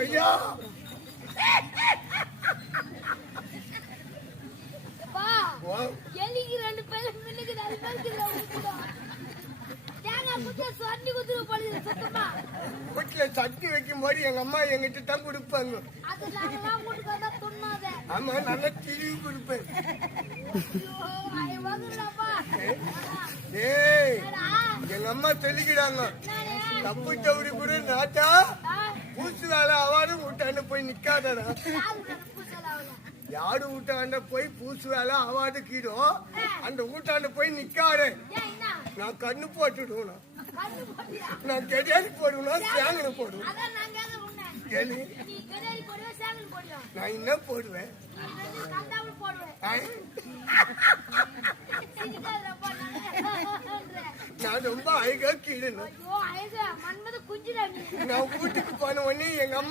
ஐயா எலிக்கு 2 பேர் மின்னுக்கு 4 பேருக்கு வீட்டுல சட்டி வைக்கும் போது எங்க அம்மா எங்கிட்ட தான் கொடுப்பாங்க. ஆமா நல்லா திருவி கொடுப்பேன். ஏய் எங்க அம்மா சொல்லிக்கிறாங்க தப்பு தவறி கூட நாட்டா பூசு வேலை அவாடு வீட்டாண்ட போய் நிக்காதடா. யாரு வீட்டாண்ட போய் பூசு வேலை அவாடு கீடும் அந்த வீட்டாண்ட போய் நிக்காடு. நான் கண்ணு போட்டுடுவேன். நான் கெடியாரி போடுவேன் சேங்கனை போடுவேன். நான் என்ன போடுவேன்? நான் ரொம்ப அழகா கீழே நான் வீட்டுக்கு போன உடனே எங்க அம்மா